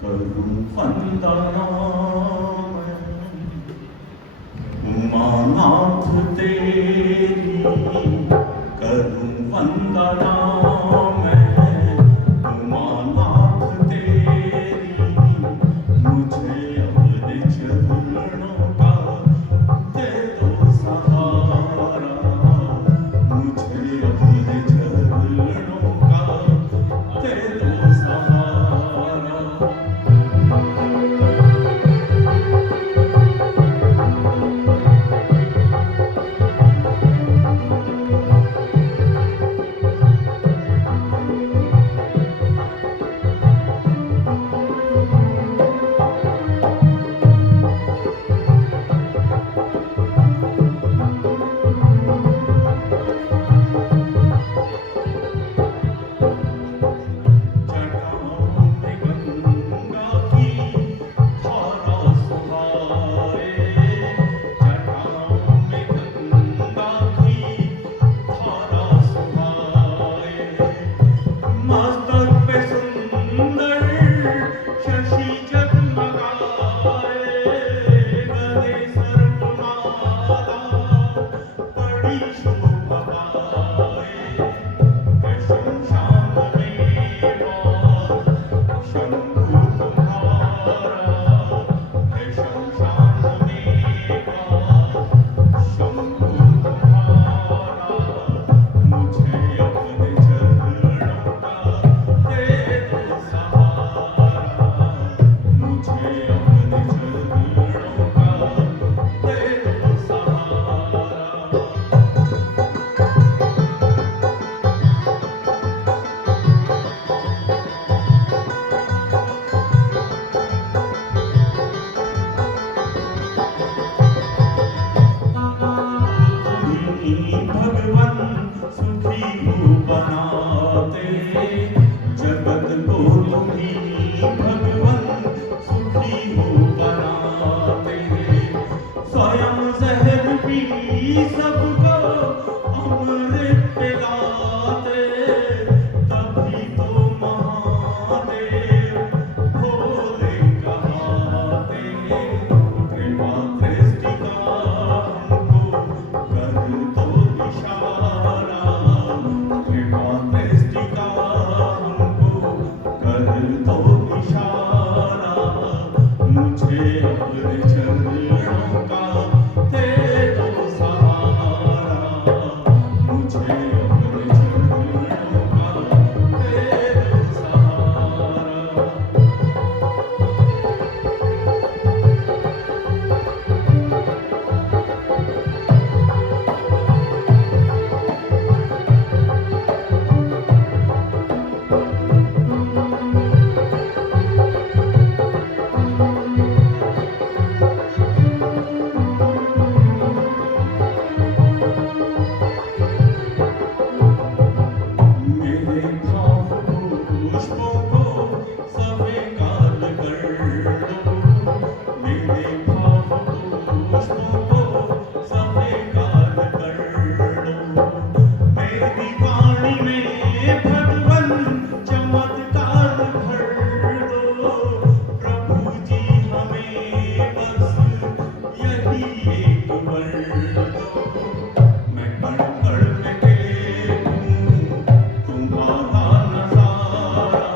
करूं वंदना उमानाथ तेरी, करूं वंदना मैं उमानाथ तेरी। मुझे अपने चरणों का दे दो सहारा, मुझे अपने चरणों का दे दो सहारा। भगवान सुखी को बनाते, जगत को तुम्ही भगवान सुखी को बनाते। स्वयं जहर पी सबको अमृत पिलाते, तभी तो महादेव भोले कहाते। कृपा दृष्टि का हमको कर दो इशारा, कृपा दृष्टि का हमको कर दो इशारा। मुझे अपने चरणों का दे दो सहारा, मुझे अपने चरणों का दे दो सहारा। मेरे भाव पुष्पों को स्वीकार कर दो, मेरे भाव पुष्पों को स्वीकार कर दो। मेरी वाणी में भगवन चमत्कार भर दो, प्रभु जी हमें बस यही एक वर दो। मैं कण कण में देखूं तुम्हारा नजारा,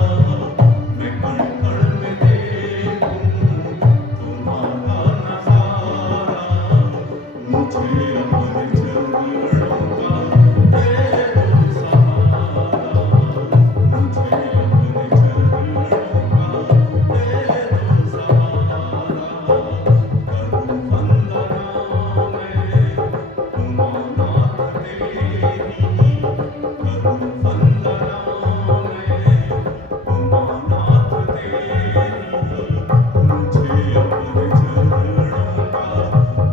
मैं कण कण में देखूं तुम्हारा नजारा। मुझे अपने चरणों का दे दो सहारा, मुझे अपने चरणों का दे दो सहारा। करूं वंदना मैं उमानाथ तेरी, करूं वंदना मैं उमानाथ तेरी। मुझे अपने चरणों का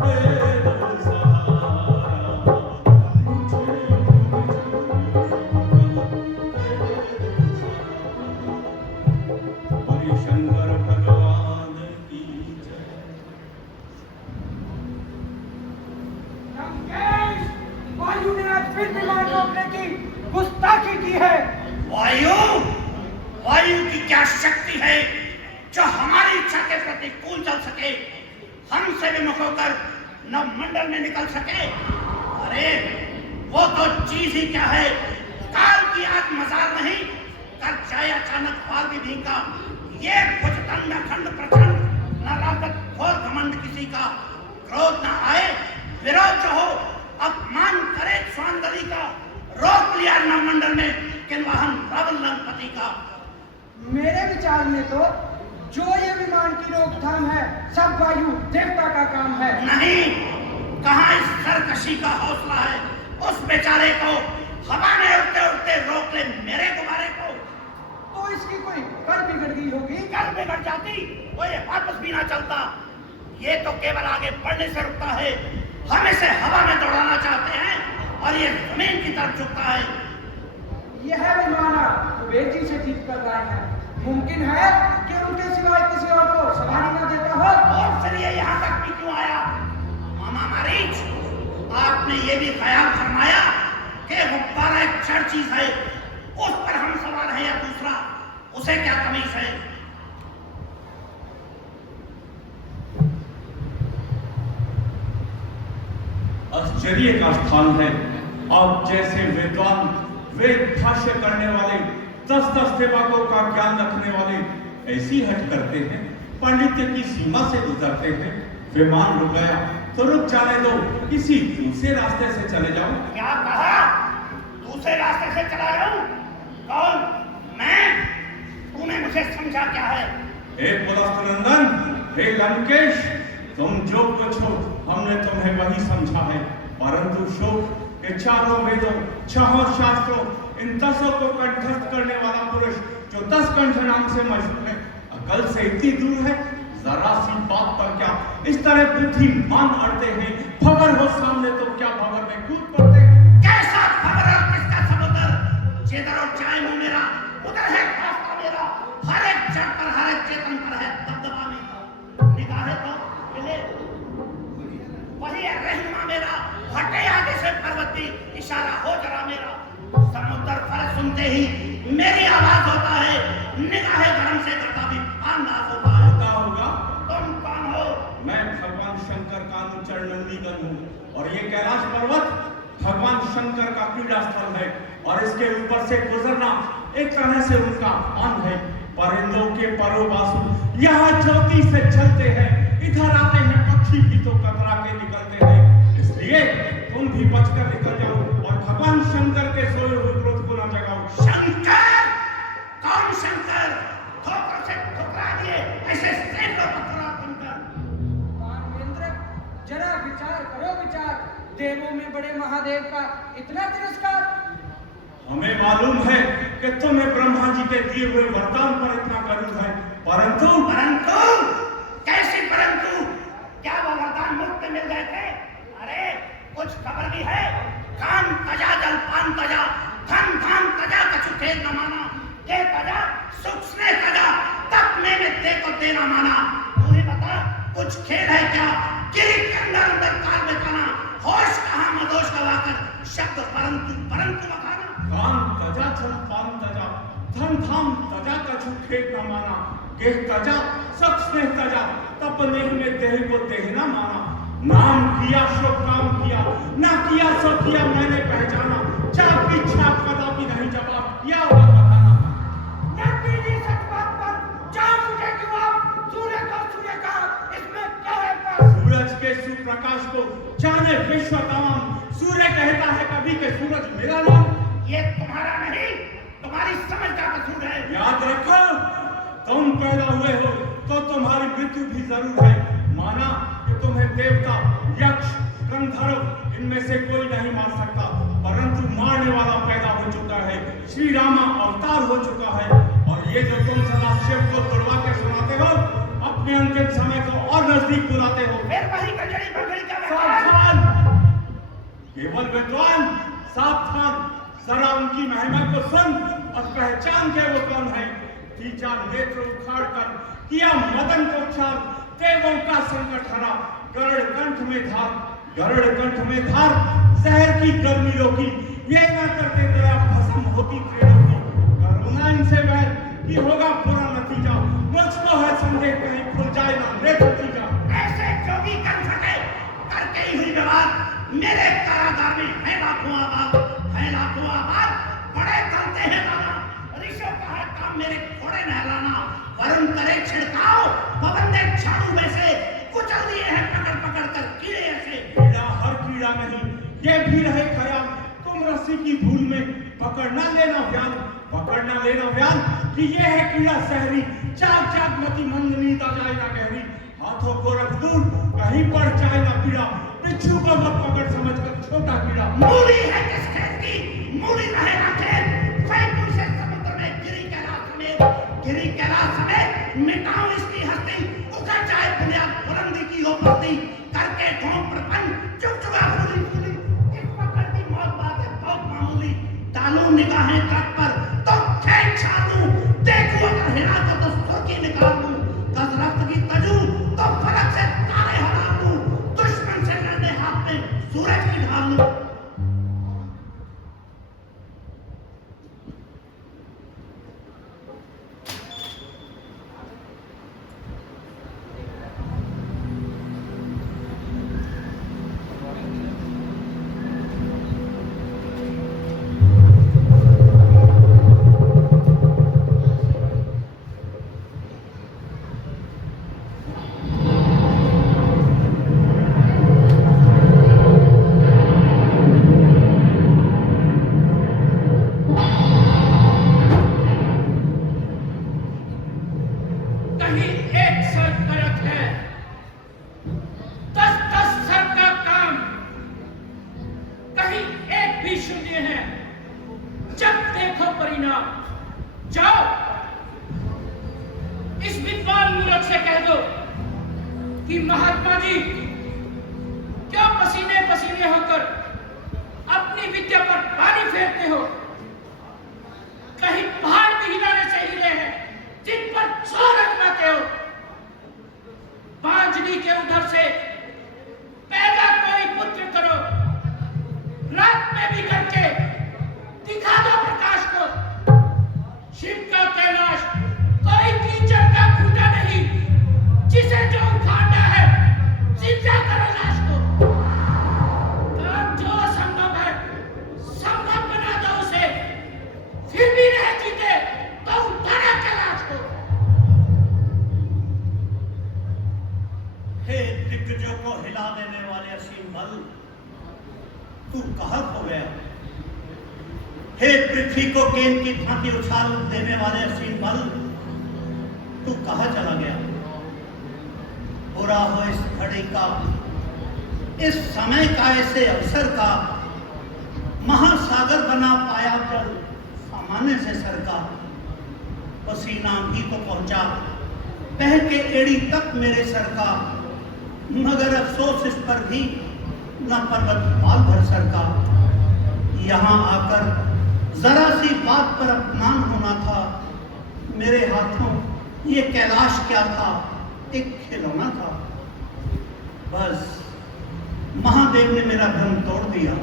दे दो सहारा, मुझे अपने चरणों का दे दो सहारा। बोलिए शंकर भगवान की जय। लंकेश, वायु ने आज फिर विमान रोकने की गुस्ताखी की है। वायु, वायु की क्या शक्ति है जो हमारी इच्छा के प्रतिकूल चल सके, हमसे विमुख होकर नवमंडल में निकल सके। अरे वो तो चीज ही क्या है, काल की आग मजार नहीं कर जाए अचानक फाल विधि का। ये भुजदंड अखंड प्रचंड न लागत घोर घमंड किसी का। क्रोध न आए विरोध जो हो, अपमान करे स्वांगली का। रोक लिया नवमंडल में किन्वाहन रावण लंकपति का। मेरे विचार में तो जो ये विमान की रोकथाम है सब वायु देवता का काम है। नहीं, कहाँ इस सरकशी का हौसला है। उस बेचारे को हवा में उड़ते उड़ते रोक ले मेरे गुब्बारे को। तो इसकी कोई कल बिगड़ गई होगी। कल बिगड़ जाती वो ये वापस भी ना चलता। ये तो केवल आगे बढ़ने से रुकता है। हम इसे हवा में दौड़ाना चाहते हैं और ये जमीन की तरफ झुकता है। यह विमान कुबेर जी से जीत कर रहे हैं। मुमकिन है कि उनके सिवाय किसी और को सवारी न देता हो। और फिर ये यहाँ तक भी क्यों आया? मामा मारीच, आपने ये भी ख्याल फरमाया कि गुब्बारा एक जड़ चीज है, उस पर हम सवार हैं या दूसरा, उसे क्या तमीज है? आश्चर्य का स्थान है। आप जैसे विद्वान, वेद भाष्य करने वाले, 10-10 सेवकों का ज्ञान रखने वाले ऐसी हट करते हैं, पांडित्य की सीमा से गुजरते हैं। विमान रुक गया तो रुक जाने दो, किसी दूसरे रास्ते से चले जाओ। क्या कहा? दूसरे रास्ते से चला जाऊं? कौन? मैं? तूने मुझे समझा क्या है? हे पुलस्त्य, हे लंकेश, तुम जो कुछ हो हमने तुम्हें वही समझा है, परंतु शोक के चारों वेदों, छहों शास्त्रों, इन 10 को कंठस्थ करने वाला पुरुष जो 10 कंठ नाम से मशहूर है, अकल से इतनी दूर है। जरा सी बात पर क्या इस तरह बुद्धिमान अड़ते हैं? भंवर हो सामने तो क्या भंवर में कूद पड़ते हैं? कैसा भंवर और किसका समुद्र? जिधर और चाहे मुंह मेरा, उधर है रास्ता मेरा। हर एक जड़ पर, हर एक चेतन पर है दबदबा मेरा। निगाहें तो मिले, वही है रहनुमा मेरा। हटे आगे से पर्वत भी, इशारा हो जरा मेरा। समुद्र फर्क सुनते ही मेरी आवाज होता है। निगाहें गरम से करता भी अंदाज होता है। होता होगा। तुम कौन हो? मैं भगवान शंकर का अनुचर नंदीगण हूँ और ये कैलाश पर्वत भगवान शंकर का क्रीड़ा स्थल है और इसके ऊपर से गुजरना एक तरह से उनका आन है। परिंदों के परोबासु यहाँ ज्योति से चलते हैं, इधर आते हैं पक्षी भी तो कतरा के निकलते हैं। इसलिए तुम भी बचकर निकल जाओ और भगवान शंकर के सोए हुए क्रोध को न जगाओ। शंकर? कौन शंकर? ठोकर से ठुकरा दिए ऐसे सैकड़ों पत्थर बनकर। मानवेंद्र, जरा विचार करो विचार। देवों में बड़े महादेव का इतना तिरस्कार। हमें मालूम है कि तुम्हें ब्रह्मा जी के दिए हुए वरदान पर इतना गर्व है, परंतु कैसी परंतु? क्या वो वरदान मुफ्त में मिल गए थे? अरे कुछ खबर भी है? कान तजा जलपान तजा, धन धान तजा, कछु खेल न माना। दे तजा सुख स्नेह तजा, तपने में दे को देना माना। तू ही बता, कुछ खेल है क्या? गिरी के अंदर अंदर काल में खाना, होश कहाँ मदोश गवाकर शब्द परंतु परंतु मखाना। कान तजा जलपान तजा, धन धाम तजा, कछु खेल न माना। गेह तजा सुख स्नेह तजा, तपने में देह को देह न माना। नाम किया सो काम किया, ना किया सो किया मैंने पहचाना। चाप की छाप कदापि नहीं जवाब किया होगा बताना। नंदी जी सच बात पर जान मुझे क्यों आप? सूर्य का सूर्य का इसमें क्या है पास? सूरज के सुप्रकाश को जाने विश्व तमाम। सूर्य कहता है कभी के सूरज मेरा नाम। ये तुम्हारा नहीं, तुम्हारी समझ का कसूर है। याद रखो, तुम पैदा हुए हो तो तुम्हारी मृत्यु भी जरूर है। माना कि तुम्हें देवता, यक्ष, गंधर्व इनमें से कोई नहीं मार सकता, परंतु मारने वाला पैदा हो चुका है। श्री रामा अवतार हो चुका है। और ये जो तुम सदा शिव को तुड़वा के सुनाते हो, अपने अंतिम समय को और नजदीक बुलाते हो। फिर वही गजरी बजरी का सावधान! केवल विद्वान सावधान! जरा उनकी महिमा को सुन और पहचान के वो कौन है। तीजा नेत्र उखाड़ कर किया मदन को क्षार, देवों का संकट हरा, गरुड़ कंठ में धार, गरुड़ कंठ में धार, जहर की गर्मी रोकी, ये न करते तेरा भस्म होती पेड़ों की। करुणा इनसे वह कि होगा बुरा नतीजा, मुझको है भेद कहीं खुल जाए ना रे धरती का। ऐसे जो भी कर सके करके ही हुई व्यवहार मेरे कारागार में है लाखों आबाद, बड़े करते हैं दाना, ऋषभ का है काम मेरे घोड़े नहलाना, वरुण करे छिड़काव, पवन दे झाड़ू में से कुचल दिए हैं पकड़ पकड़ कर कीड़े ऐसे। कीड़ा हर कीड़ा नहीं, ये भी रहे ख्याल, तुम रस्सी की धूल में पकड़ना लेना व्यान कि ये है कीड़ा शहरी, चाक चाक मती मंद नींद आ जाए ना गहरी, हाथों को रख दूर कहीं पड़ जाए ना पीड़ा, बिच्छू को मत पकड़ समझकर छोटा कीड़ा। मूली है किस खेत की, मूली रहे ना खेत, फेंक उसे समुद्र में गिरी कैलाश समेत मिटाऊं इसकी हस्ती, उखड़ जाए बुनियाद बुलंदी की हो पस्ती, करके ढोंग प्रपंच चुपचुपा फूली, इस वक्त की मौत बात है बहुत मामूली, डालूं निगाहें ट्रक पर तो खेत छानूं, देखूं अगर हिला तो सुर्खी निकाल दूं, कस रफ्त की तजू तो फलक से तारे हरा दूं, दुश्मन से लड़ने हाथ में सूरज की ढाल दूं। हे पृथ्वी को गेंद की भांति उछाल देने वाले असीम बल, तू कहां चला गया? बुरा हो इस घड़ी का, इस समय का, ऐसे अवसर का, महासागर बना पाया जल सामान्य से सर का, पसीना भी तो पहुंचा बह के एड़ी तक मेरे सर का, मगर अफसोस इस पर भी न पर्वत पाल भर सर का। यहाँ आकर जरा सी बात पर अपमान होना था, मेरे हाथों ये कैलाश क्या था, एक खिलौना था। बस महादेव ने मेरा भ्रम तोड़ दिया,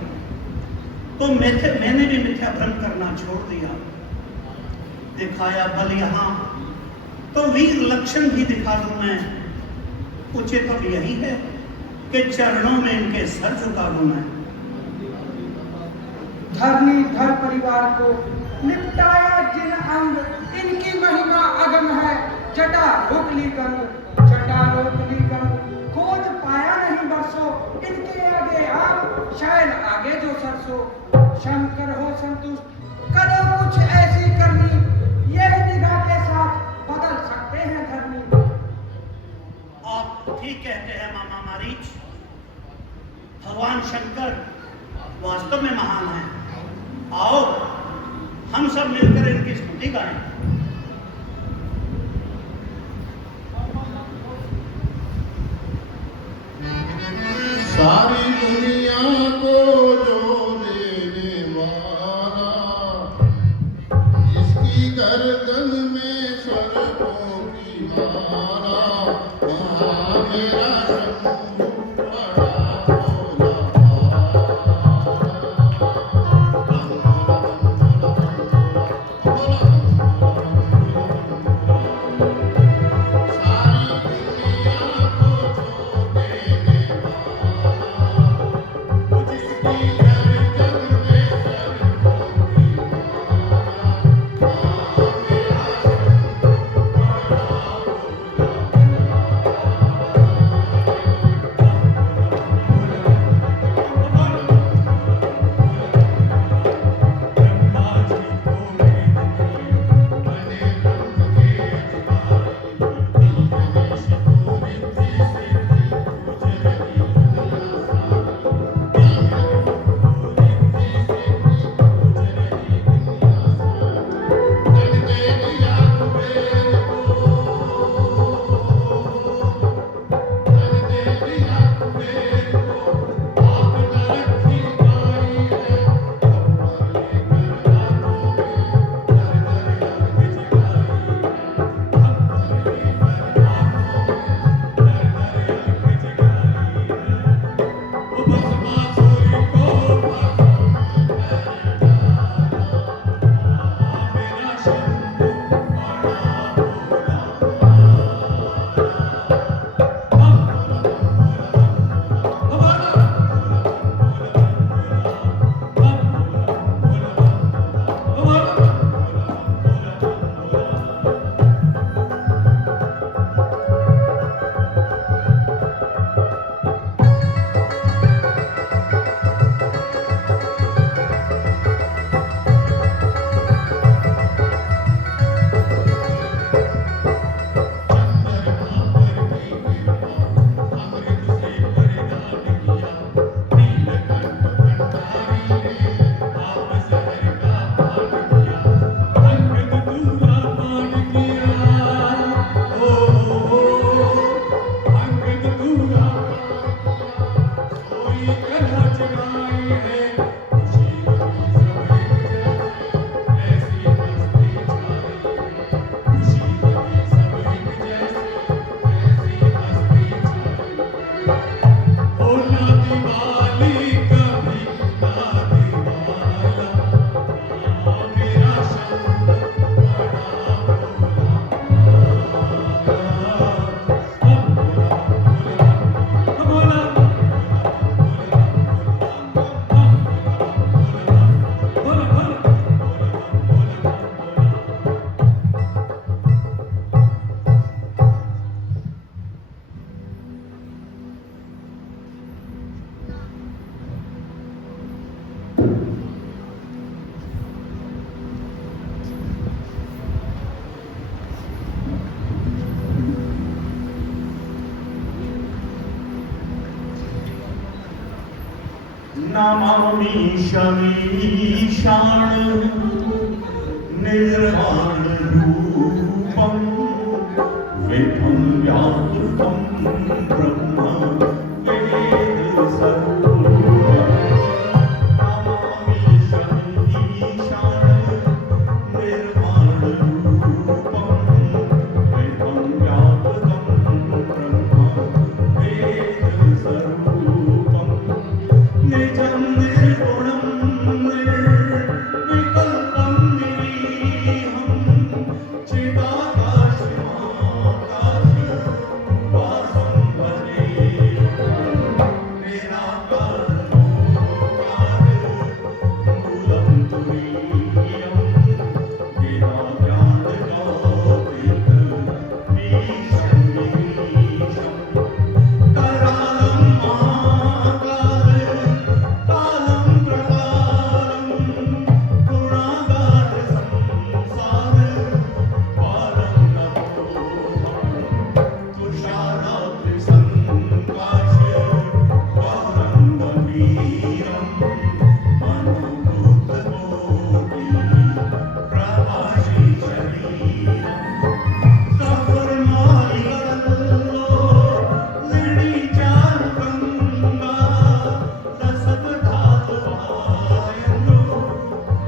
तो मैंने भी मिथ्या भ्रम करना छोड़ दिया। दिखाया बल यहाँ तो वीर लक्षण भी दिखा दूं मैं, उचित तो यही है कि चरणों में इनके सर झुका दूं मैं। धरनी धर परिवार को निपटाया जिन अंग, इनकी महिमा अगम है, जटा रोक ली गंग, खोज पाया नहीं बरसों, इनके आगे आप शायद आगे जो सरसों। शंकर हो संतुष्ट, करो कुछ ऐसी करनी, यह निगाह के साथ बदल सकते हैं धरनी। आप ठीक कहते हैं मामा मारीच, भगवान शंकर वास्तव में महान है। आओ हम सब मिलकर इनकी स्तुति गाएं। सारी दुनिया को जो देने वाला, इसकी गर्दन में सर्पों की माला, मेरा शंभू बड़ा भोला भाला। नमामि शमीशान निर्वाण रूपम वेदं व्यापृतं ब्रह्म वेद स्वरूपम् नमामि शमीशान निर्वाण रूपम वेदं व्यापृतं ब्रह्म वेद स्वरूपम् निजं निर्गुणं निर्विकल्पं निरीहं चिदाकाशमाकाशवासं भजे निराकारमूलं तुरीयं वेदाव्यानकातीतमीशं करालं महाकाल कालं प्रकालं गुणागार संसार पालं नतोऽहं तुषाराद्रि संकाश गौरं गंभीरं मनोभूतकोटि प्रभाषी शरीरम् सफरमालिकल्लो लिणी चारुगंगा रसपदातवायनो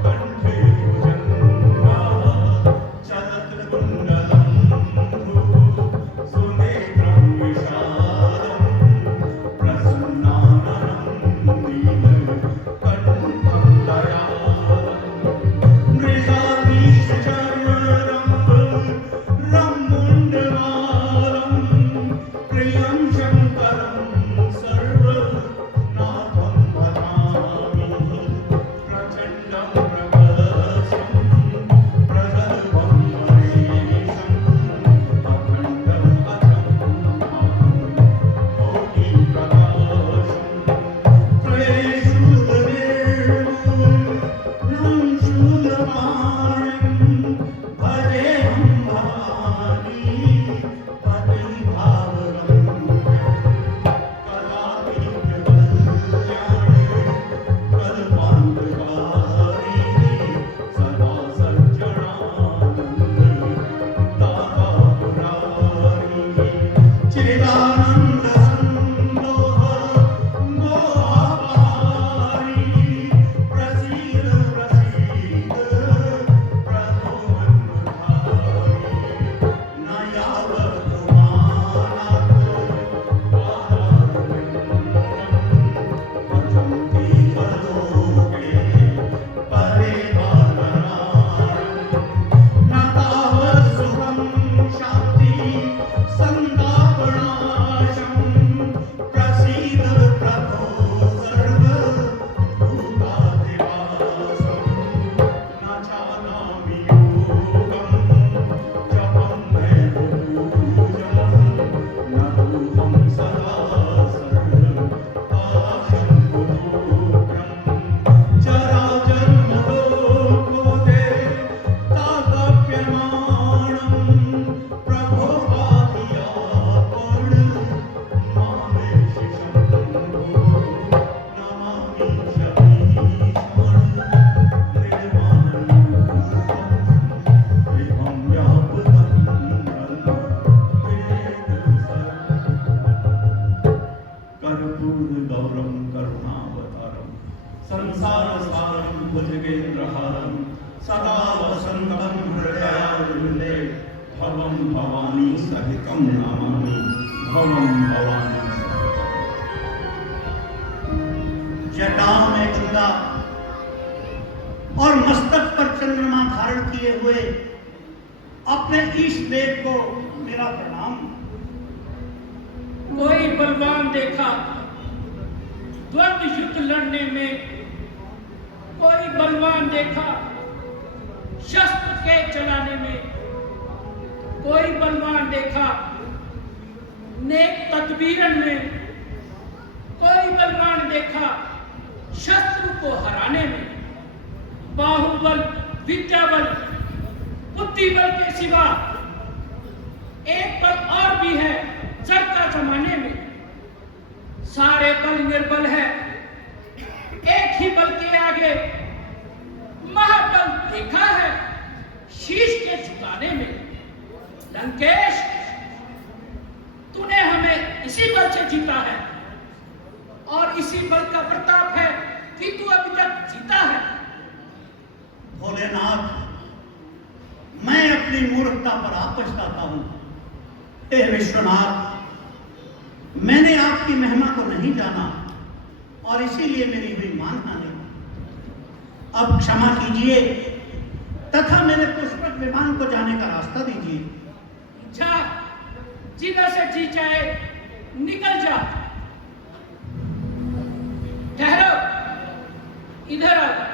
कंठे भुजंगा चलत कुंडलं सुनेत्रं विशालं प्रसन्नाननं नीलकण्ठं दयालम् रम्मुण्डमालं प्रियं शङ्करं सर्वनाथं भजामि प्रचण्डं प्रकर्षं प्रगल्भं महेशम् अखण्डम् कोटिप्रकाशम् त्रयशूलनिर्मूलं शूलपाणिं भजेऽहं भवानी पतिभावगम्यं कलातीतकल्याणि कल्पान्तकारिणि सदा सज्जनानन्ददातापुरारिणि चिदानन्दसन्दोह मोहापारिणि प्रसीद प्रसीद प्रभो मन्मथारिणि न यावत् मानात् भजन्ति लोके परे बालनारम् न तावत् सुखं शान्ति सन्तापनाशं प्रसीद प्रभो सर्वभूताधिवासम् न जानामि योगं जपं नैव पूजं न रूपं सदा सर्वपाशं गुरोग्रं चराचरमलोकोदे तातप्यमाणं प्रभो पातियापण मामेशिषं नमामि शमीशान निर्वाणरूपं वेदं व्यापृतं ब्रह्म वेद कर्पूरगौरं करुणावतारं संसारसारं भुजगेन्द्रहारं सदा वसन्तं हृदयारविन्दे भवं भवानी सहितं नमामि भवं भवानी जटा में चूड़ा और मस्तक पर चंद्रमा धारण किए हुए अपने ईश देव को मेरा प्रणाम। कोई बलवान देखा द्वंद्व युद्ध लड़ने में, कोई बलवान देखा शस्त्र के चलाने में, कोई बलवान देखा नेक तदबीरन में, कोई बलवान देखा शत्रु को हराने में। बाहुबल, विद्याबल, बुद्धिबल के सिवा एक बल और भी है जर का जमाने में। सारे बल निर्बल है, देश तूने हमें इसी बल से जीता है और इसी बल का प्रताप है कि तू अभी तक जीता है। भोलेनाथ, मैं अपनी मूर्खता पर आप पछताता हूं। हे विश्वनाथ, मैंने आपकी महिमा को नहीं जाना और इसीलिए मेरी हुई मानहानि। अब क्षमा कीजिए तथा मेरे पुष्पक विमान को जाने का रास्ता दीजिए। जा, जिधर से जी चाहे निकल जा। ठहरो, इधर आओ।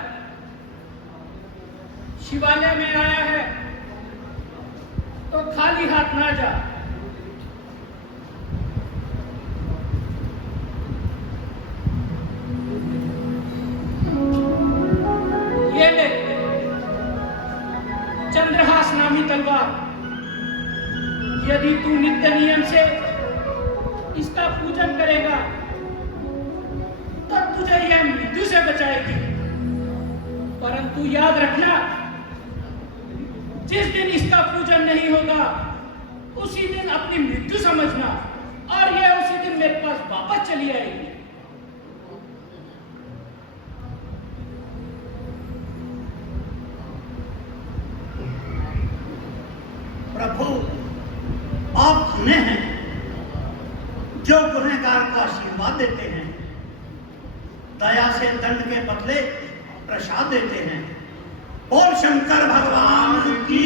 शिवालय में आया है तो खाली हाथ ना जा। ये ले चंद्रहास नामी तलवार। यदि तू नित्य नियम से इसका पूजन करेगा तो तुझे यह मृत्यु से बचाएगी। परंतु याद रखना, जिस दिन इसका पूजन नहीं होगा उसी दिन अपनी मृत्यु समझना और यह उसी दिन मेरे पास वापस चली आएगी। प्रभु, आप धन्य हैं जो गुनहगार को आशीर्वाद देते हैं, दया से दंड के बदले प्रसाद देते हैं। बोल शंकर भगवान की